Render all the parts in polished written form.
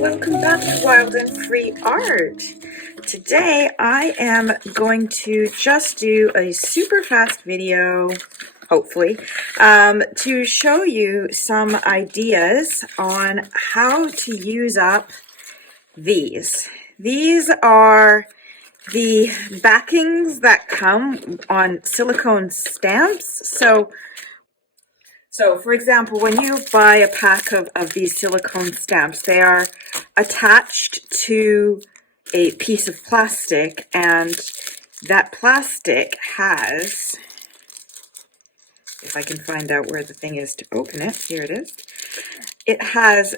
welcome back to Wild and Free Art. Today I am going to just do a super fast video, hopefully, to show you some ideas on how to use up these. These are the backings that come on silicone stamps. So, for example, when you buy a pack of these silicone stamps, they are attached to a piece of plastic, and that plastic has, if I can find out where the thing is to open it, here it is. It has,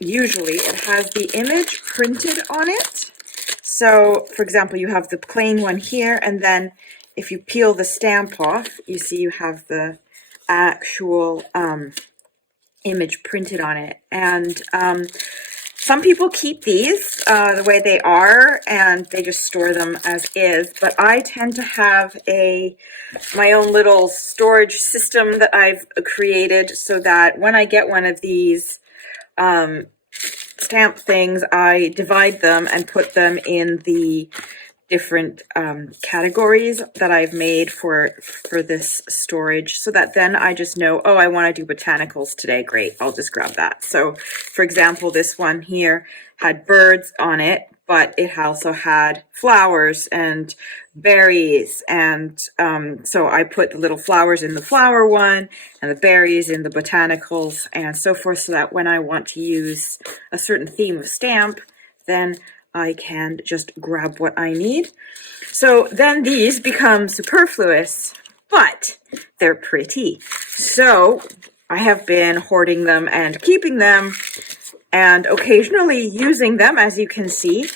usually, it has the image printed on it. So, for example, you have the plain one here, and then if you peel the stamp off, you see you have the actual image printed on it. And some people keep these the way they are and they just store them as is, but I tend to have my own little storage system that I've created so that when I get one of these stamp things, I divide them and put them in the different categories that I've made for this storage, so that then I just know, oh, I want to do botanicals today. Great, I'll just grab that. So, for example, this one here had birds on it, but it also had flowers and berries, and so I put the little flowers in the flower one and the berries in the botanicals and so forth, so that when I want to use a certain theme of stamp, then I can just grab what I need. So then these become superfluous, but they're pretty. So I have been hoarding them and keeping them and occasionally using them, as you can see.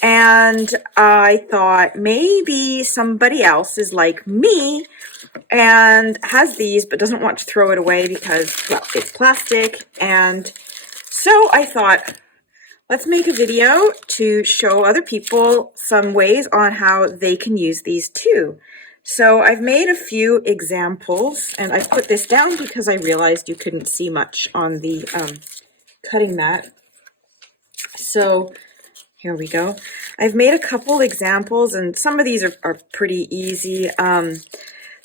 And I thought maybe somebody else is like me and has these but doesn't want to throw it away because, well, it's plastic. And so I thought, let's make a video to show other people some ways on how they can use these too. So I've made a few examples, and I put this down because I realized you couldn't see much on the cutting mat. So here we go. I've made a couple examples, and some of these are pretty easy.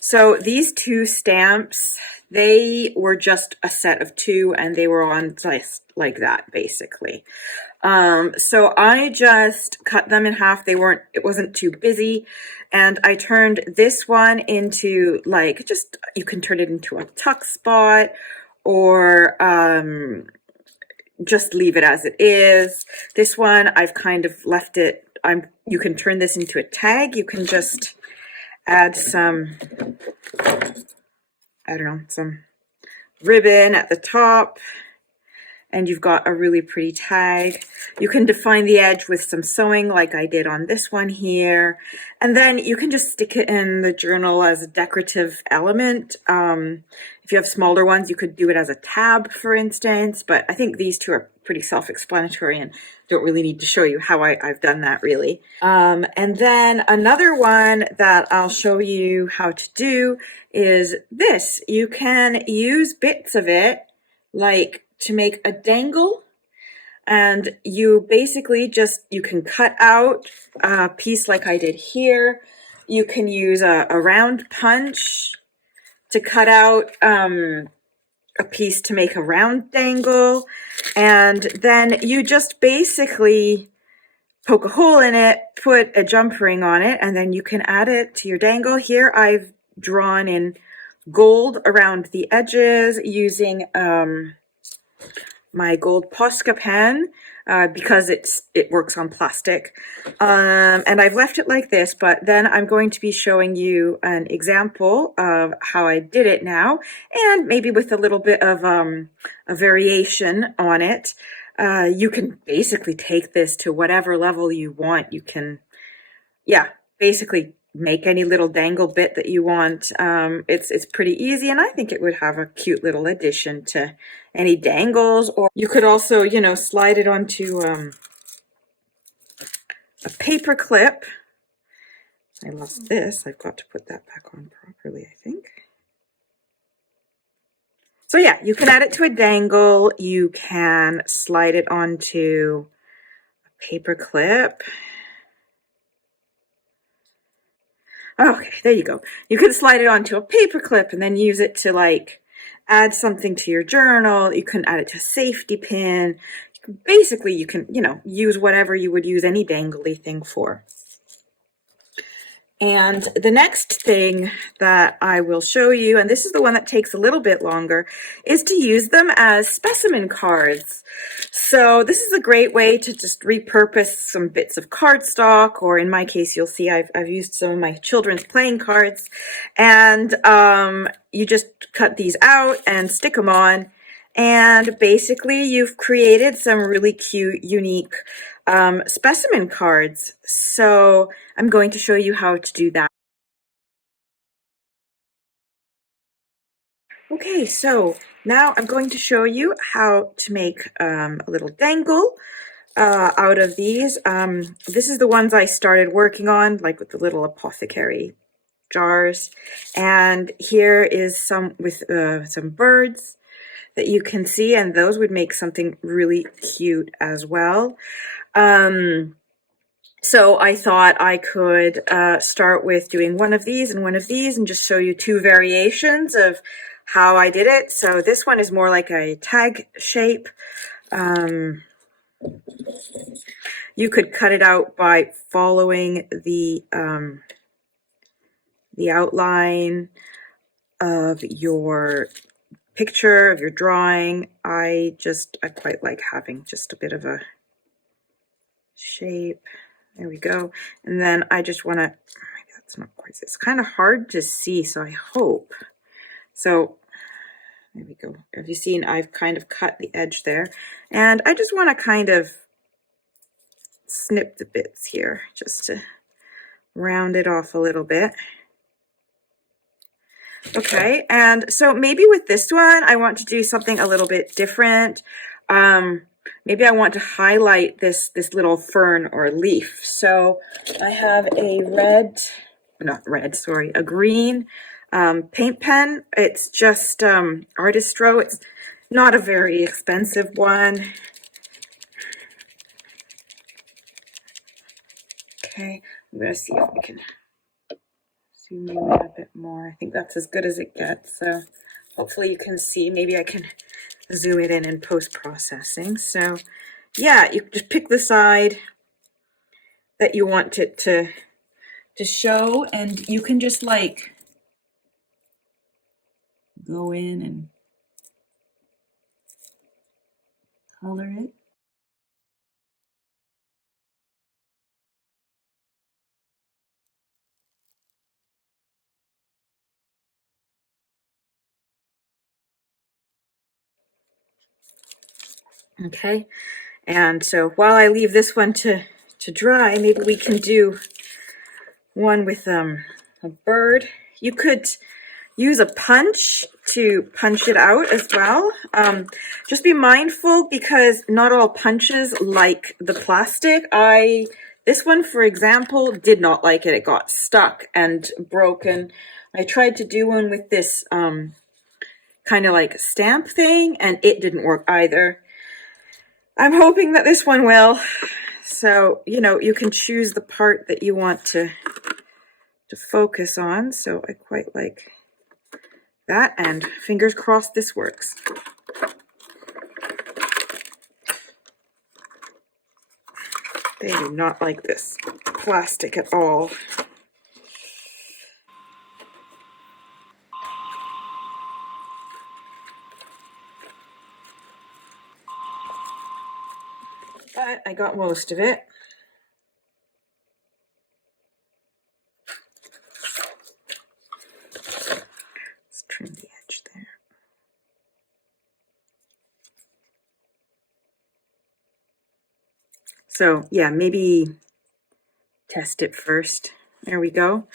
So these two stamps, they were just a set of two, and they were on like that, basically. So I just cut them in half. It wasn't too busy. And I turned this one into you can turn it into a tuck spot, or, just leave it as it is. This one, I've kind of left it, you can turn this into a tag. You can just add some, I don't know, some ribbon at the top, and you've got a really pretty tag. You can define the edge with some sewing like I did on this one here. And then you can just stick it in the journal as a decorative element. If you have smaller ones, you could do it as a tab, for instance. But I think these two are pretty self-explanatory and don't really need to show you how I've done that, really. And then another one that I'll show you how to do is this. You can use bits of it, like to make a dangle, and you basically you can cut out a piece like I did here. You can use a round punch to cut out a piece to make a round dangle, and then you just basically poke a hole in it, put a jump ring on it, and then you can add it to your dangle. Here I've drawn in gold around the edges using my gold Posca pen because it works on plastic, and I've left it like this, but then I'm going to be showing you an example of how I did it now, and maybe with a little bit of a variation on it. You can basically take this to whatever level you want. You can, yeah, basically make any little dangle bit that you want. It's pretty easy, and I think it would have a cute little addition to any dangles. Or you could also, slide it onto a paper clip. I lost this. I've got to put that back on properly, I think. So yeah, you can add it to a dangle. You can slide it onto a paper clip. Okay, there you go. You can slide it onto a paper clip and then use it to like add something to your journal. You can add it to a safety pin. Basically, you can, use whatever you would use any dangly thing for. And the next thing that I will show you, and this is the one that takes a little bit longer, is to use them as specimen cards. So this is a great way to just repurpose some bits of cardstock, or in my case, you'll see I've used some of my children's playing cards, and you just cut these out and stick them on, and basically you've created some really cute, unique specimen cards. So I'm going to show you how to do that. Okay, so now I'm going to show you how to make a little dangle out of these. This is the ones I started working on, like with the little apothecary jars. And here is some with some birds that you can see, and those would make something really cute as well. So I thought I could start with doing one of these and one of these and just show you two variations of how I did it. So this one is more like a tag shape. You could cut it out by following the outline of your picture, of your drawing. I quite like having just a bit of a shape. There we go. And then I just want to, maybe that's not quite, it's kind of hard to see, so I hope. So there we go. Have you seen, I've kind of cut the edge there. And I just want to kind of snip the bits here just to round it off a little bit. Okay, and so maybe with this one, I want to do something a little bit different. Maybe I want to highlight this little fern or leaf. So I have a a green paint pen. It's just Artistro. It's not a very expensive one. Okay, I'm gonna see if we can zoom in a bit more. I think that's as good as it gets. So hopefully you can see. Maybe I can zoom it in post-processing. So yeah, you just pick the side that you want it to show, and you can just like go in and color it. Okay, and so while I leave this one to dry, maybe we can do one with a bird. You could use a punch to punch it out as well. Just be mindful because not all punches like the plastic. This one, for example, did not like it. It got stuck and broken. I tried to do one with this kind of like stamp thing, and it didn't work either. I'm hoping that this one will. So, you can choose the part that you want to focus on. So I quite like that, and fingers crossed this works. They do not like this plastic at all. But I got most of it. Let's trim the edge there. So yeah, maybe test it first. There we go.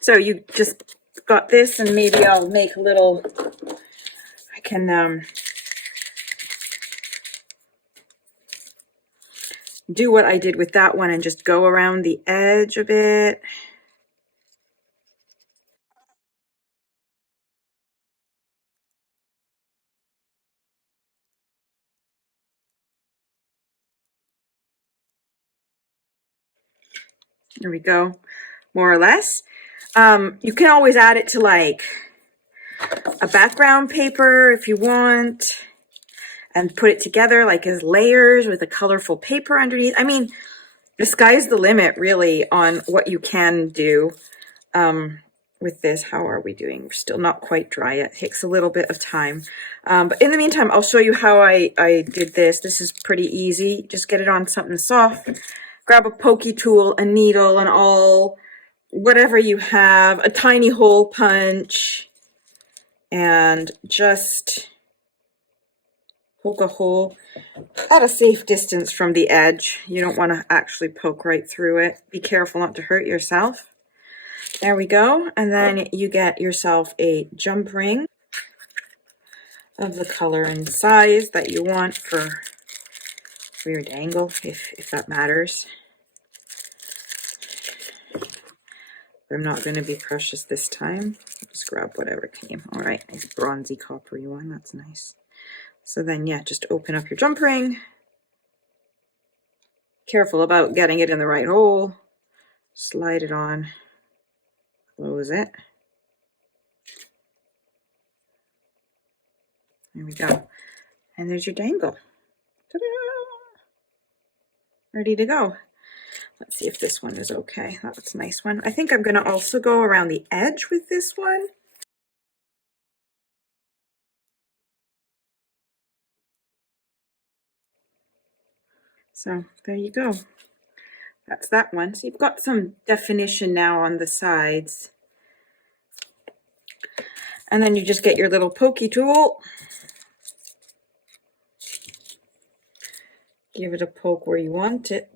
So you just got this, and maybe I'll make a little, I can do what I did with that one and just go around the edge a bit. There we go, more or less. You can always add it to like a background paper if you want, and put it together like as layers with a colorful paper underneath. I mean, the sky's the limit really on what you can do with this. How are we doing? We're still not quite dry yet. It takes a little bit of time. But in the meantime, I'll show you how I did this. This is pretty easy. Just get it on something soft. Grab a pokey tool, a needle, and all, whatever you have, a tiny hole punch, and just poke a hole at a safe distance from the edge. You don't want to actually poke right through it. Be careful not to hurt yourself. There we go. And then you get yourself a jump ring of the color and size that you want for your dangle, if that matters. I'm not going to be precious this time. Just grab whatever came. All right, nice bronzy coppery one. That's nice. So then, yeah, just open up your jump ring. Careful about getting it in the right hole. Slide it on. Close it. There we go. And there's your dangle. Ta-da! Ready to go. Let's see if this one is okay. That's a nice one. I think I'm going to also go around the edge with this one. So there you go. That's that one. So you've got some definition now on the sides. And then you just get your little pokey tool. Give it a poke where you want it.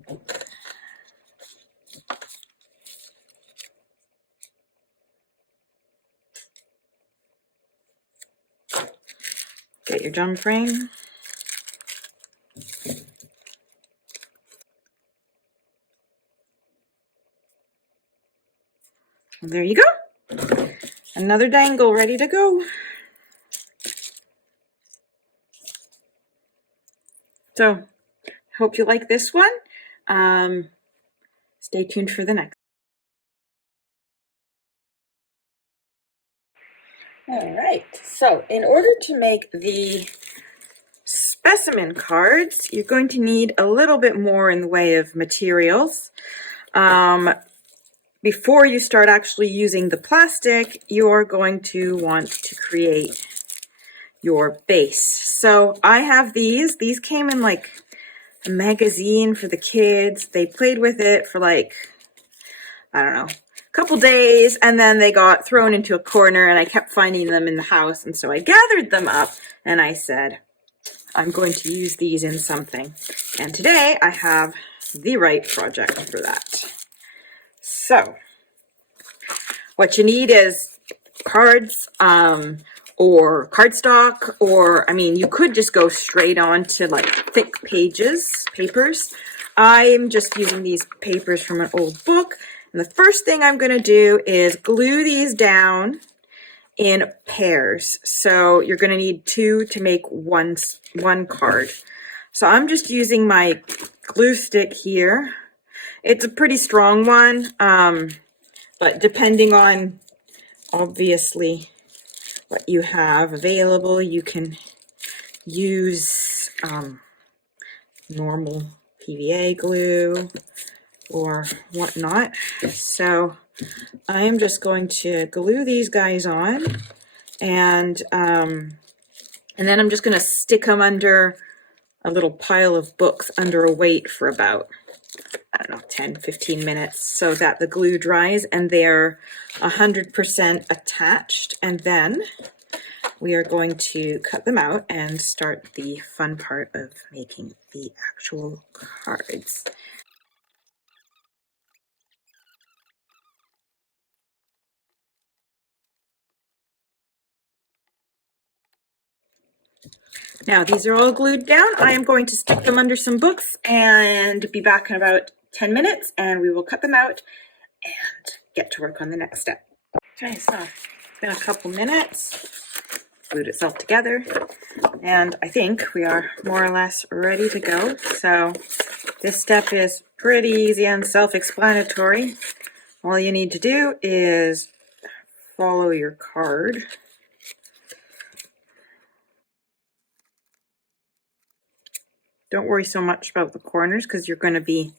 Get your jump ring. And there you go. Another dangle ready to go. So, hope you like this one. Stay tuned for the next. All right, so in order to make the specimen cards, you're going to need a little bit more in the way of materials. Before you start actually using the plastic, you're going to want to create your base. So I have these. These came in like a magazine for the kids. They played with it for like, I don't know, a couple days, and then they got thrown into a corner, and I kept finding them in the house. And so I gathered them up and I said, I'm going to use these in something. And today I have the right project for that. So what you need is cards, or cardstock, or, I mean, you could just go straight on to like thick papers. I'm just using these papers from an old book. And the first thing I'm going to do is glue these down in pairs. So you're going to need two to make one card. So I'm just using my glue stick here. It's a pretty strong one, but depending on, obviously, what you have available, you can use normal PVA glue or whatnot. So I'm just going to glue these guys on, and then I'm just going to stick them under a little pile of books under a weight for about, I don't know, 10-15 minutes, so that the glue dries and they're 100% attached. And then we are going to cut them out and start the fun part of making the actual cards. Now these are all glued down. I am going to stick them under some books and be back in about 10 minutes, and we will cut them out and get to work on the next step. Okay, so it's been a couple minutes, glued itself together, and I think we are more or less ready to go. So This step is pretty easy and self-explanatory. All you need to do is follow your card. Don't worry so much about the corners because you're going to be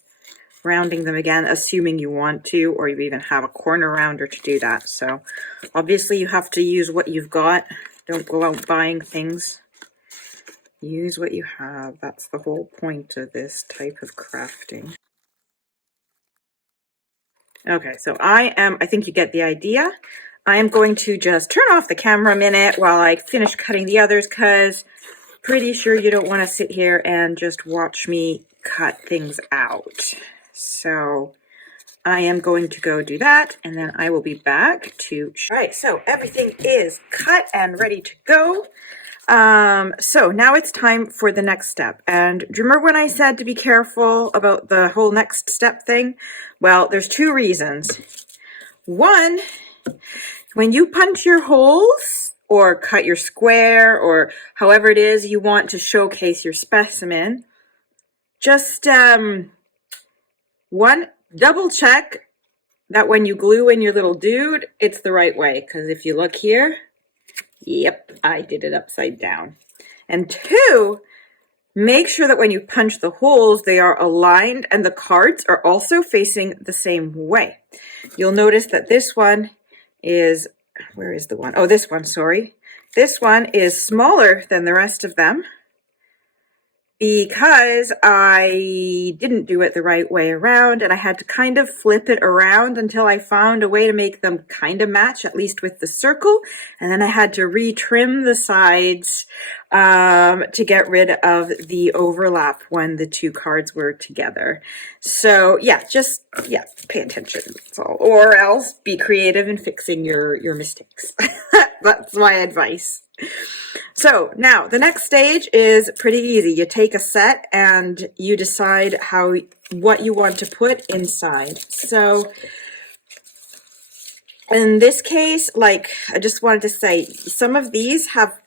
rounding them again, assuming you want to, or you even have a corner rounder to do that. So obviously you have to use what you've got. Don't go out buying things. Use what you have. That's the whole point of this type of crafting. Okay, so I think you get the idea. I am going to just turn off the camera a minute while I finish cutting the others, because pretty sure you don't want to sit here and just watch me cut things out. So I am going to go do that, and then I will be back to show. All right, so everything is cut and ready to go. So now it's time for the next step. And do you remember when I said to be careful about the whole next step thing? Well, there's two reasons. One, when you punch your holes or cut your square or however it is you want to showcase your specimen, just one, double check that when you glue in your little dude, it's the right way. Because if you look here, yep, I did it upside down. And two, make sure that when you punch the holes, they are aligned and the cards are also facing the same way. You'll notice that this one is, where is the one? Oh, this one, sorry. This one is smaller than the rest of them because I didn't do it the right way around, and I had to kind of flip it around until I found a way to make them kind of match, at least with the circle, and then I had to retrim the sides to get rid of the overlap when the two cards were together. So yeah, just pay attention, that's all. Or else be creative in fixing your mistakes. That's my advice. So now the next stage is pretty easy. You take a set and you decide what you want to put inside. So in this case, like, I just wanted to say, some of these have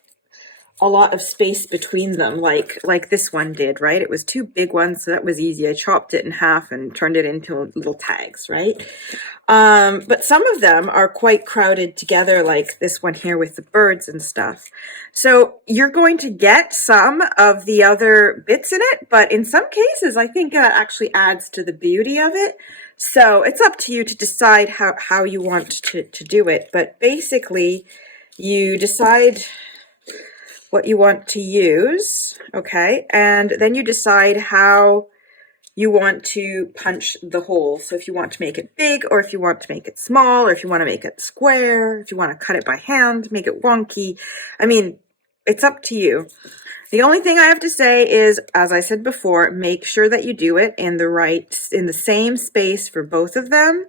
a lot of space between them, like this one did, right? It was two big ones, so that was easy. I chopped it in half and turned it into little tags, right? But some of them are quite crowded together, like this one here with the birds and stuff. So you're going to get some of the other bits in it, but in some cases, I think that actually adds to the beauty of it. So it's up to you to decide how you want to do it. But basically, you decide what you want to use, okay? And then you decide how you want to punch the hole. So if you want to make it big, or if you want to make it small, or if you want to make it square, if you want to cut it by hand, make it wonky. I mean, it's up to you. The only thing I have to say is, as I said before, make sure that you do it in the same space for both of them.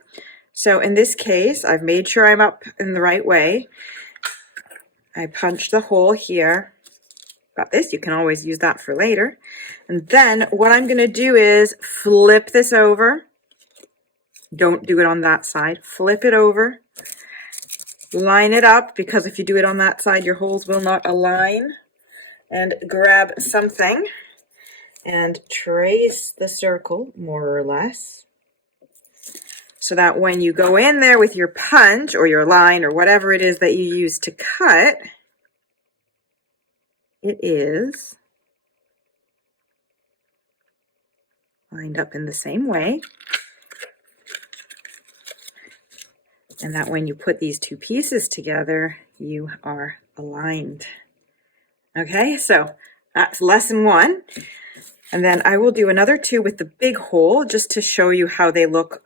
So in this case, I've made sure I'm up in the right way. I punched the hole here. Got this, you can always use that for later. And then what I'm going to do is flip this over. Don't do it on that side. Flip it over. Line it up, because if you do it on that side, your holes will not align. And grab something and trace the circle, more or less, so that when you go in there with your punch or your line or whatever it is that you use to cut, it is lined up in the same way, and that when you put these two pieces together, you are aligned. Okay, so that's lesson one. And then I will do another two with the big hole just to show you how they look.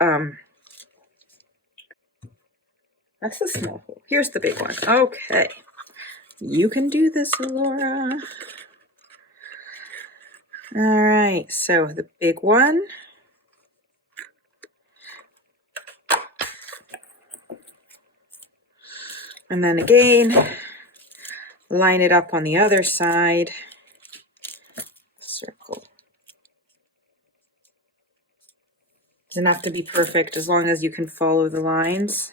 That's the small hole. Here's the big one. Okay, you can do this, Laura. All right, so the big one. And then again, line it up on the other side. Circle. Doesn't have to be perfect as long as you can follow the lines.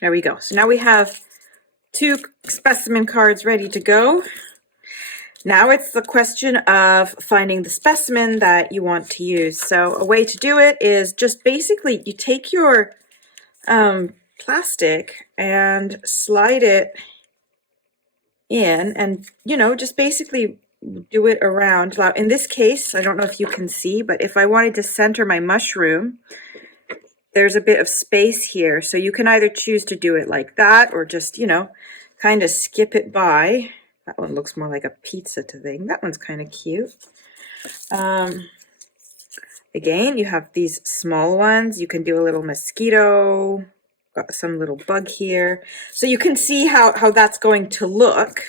There we go. So now we have 2 specimen cards ready to go. Now it's the question of finding the specimen that you want to use. So a way to do it is just basically you take your plastic and slide it in and, you know, just basically do it around. Now, in this case, I don't know if you can see, but if I wanted to center my mushroom, there's a bit of space here. So you can either choose to do it like that or just, you know, kind of skip it by. That one looks more like a pizza thing. That one's kind of cute. Again, you have these small ones. You can do a little mosquito, got some little bug here. So you can see how that's going to look.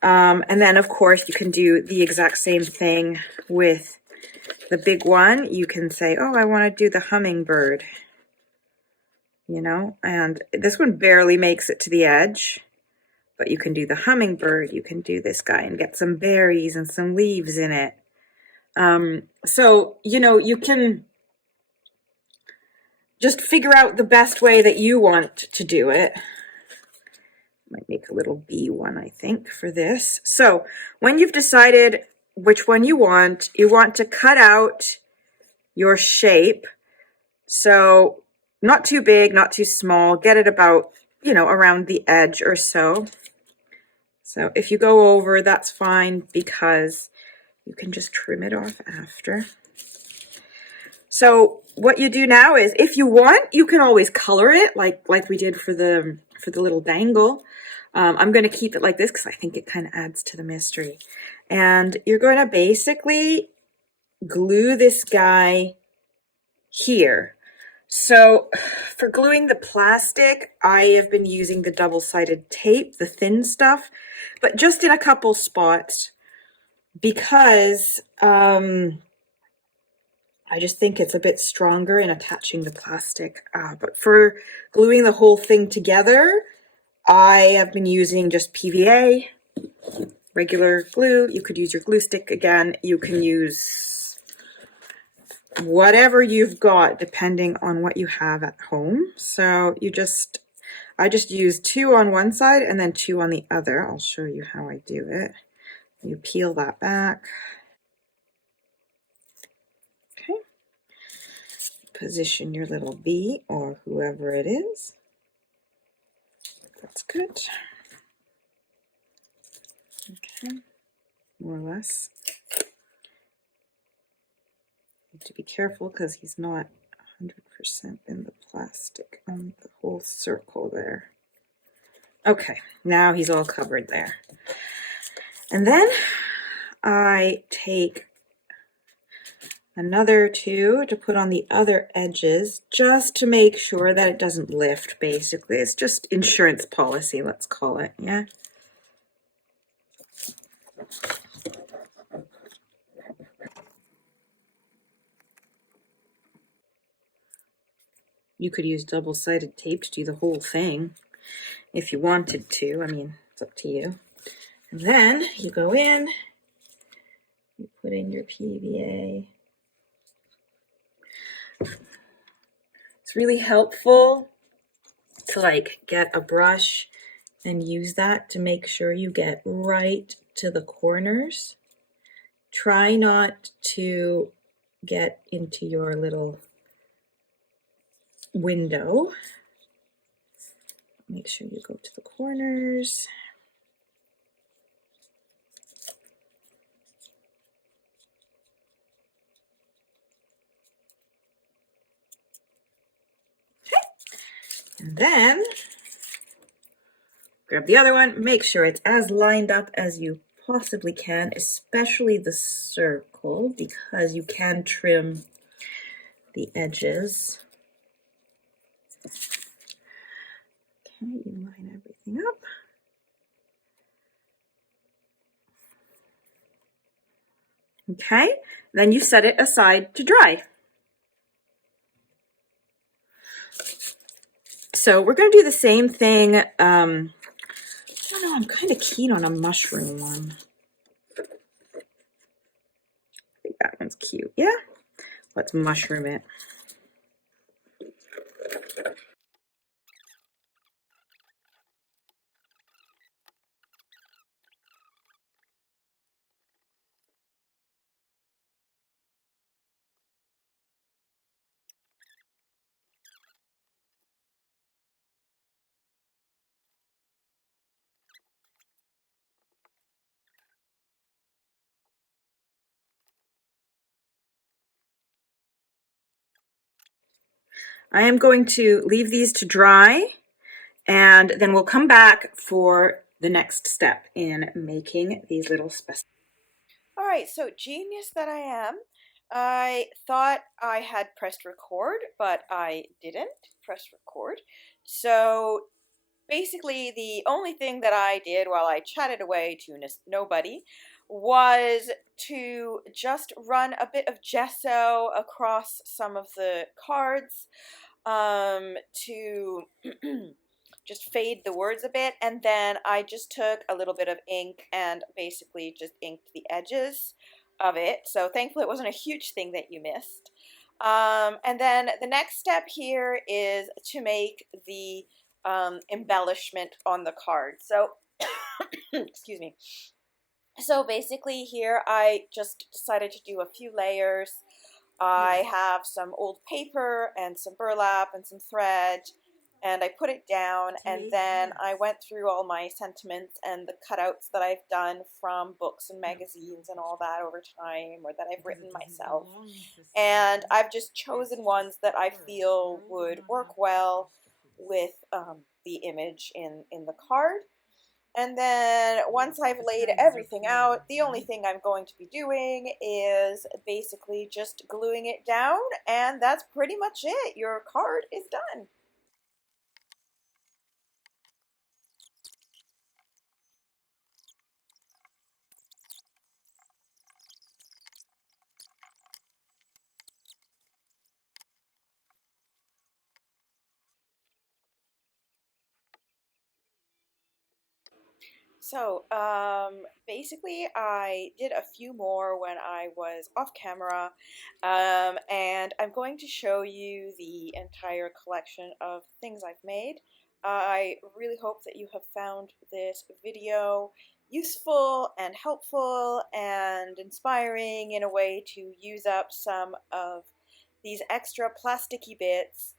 And then, of course, you can do the exact same thing with the big one. You can say, oh, I want to do the hummingbird, you know, and this one barely makes it to the edge. But you can do the hummingbird, you can do this guy and get some berries and some leaves in it. So, you know, you can just figure out the best way that you want to do it. Might make a little bee one, I think, for this. So when you've decided which one you want to cut out your shape. So not too big, not too small. Get it about, you know, around the edge or so. So if you go over, that's fine because you can just trim it off after. So what you do now is, if you want, you can always color it like we did for the little dangle. I'm going to keep it like this because I think it kind of adds to the mystery. And you're going to basically glue this guy here. So for gluing the plastic, I have been using the double-sided tape, the thin stuff, but just in a couple spots because I just think it's a bit stronger in attaching the plastic. But for gluing the whole thing together, I have been using just PVA, regular glue. You could use your glue stick again. You can use whatever you've got depending on what you have at home. So I just use 2 on one side and then 2 on the other. I'll show you how I do it. You peel that back. Okay. Position your little bee or whoever it is. That's good. Okay, more or less. Need to be careful because he's not 100% in the plastic on the whole circle there. Okay, now he's all covered there. And then I take another 2 to put on the other edges just to make sure that it doesn't lift, basically. It's just insurance policy, let's call it, yeah? You could use double-sided tape to do the whole thing if you wanted to. I mean, it's up to you. And then you go in, you put in your PVA. It's really helpful to like get a brush and use that to make sure you get right to the corners. Try not to get into your little window. Make sure you go to the corners. And then grab the other one, make sure it's as lined up as you possibly can, especially the circle, because you can trim the edges. Okay, you line everything up. Okay, then you set it aside to dry. So we're going to do the same thing. I don't know, I'm kind of keen on a mushroom one. That's cute. Yeah, let's mushroom it. I am going to leave these to dry, and then we'll come back for the next step in making these little specimens. All right, so genius that I am, I thought I had pressed record, but I didn't press record. So basically, the only thing that I did while I chatted away to nobody was to just run a bit of gesso across some of the cards to just fade the words a bit, and then I just took a little bit of ink and basically just inked the edges of it. So thankfully it wasn't a huge thing that you missed. And then the next step here is to make the embellishment on the card. So, excuse me. So basically here I just decided to do a few layers. I have some old paper and some burlap and some thread, and I put it down, and then I went through all my sentiments and the cutouts that I've done from books and magazines and all that over time, or that I've written myself. And I've just chosen ones that I feel would work well with the image in the card. And then once I've laid everything out, the only thing I'm going to be doing is basically just gluing it down, and that's pretty much it. Your card is done. So, basically, I did a few more when I was off camera, and I'm going to show you the entire collection of things I've made. I really hope that you have found this video useful and helpful and inspiring in a way to use up some of these extra plasticky bits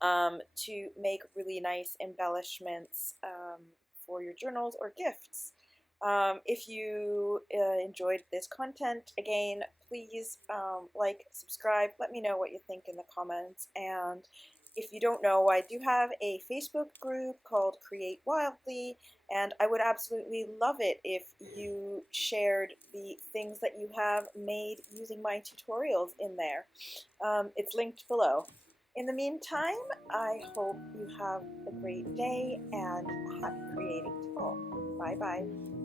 to make really nice embellishments for your journals or gifts. If you enjoyed this content, again, please like, subscribe, let me know what you think in the comments, and if you don't know, I do have a Facebook group called Create Wildly, and I would absolutely love it if you shared the things that you have made using my tutorials in there. It's linked below. In the meantime, I hope you have a great day and happy creating to all. Bye bye.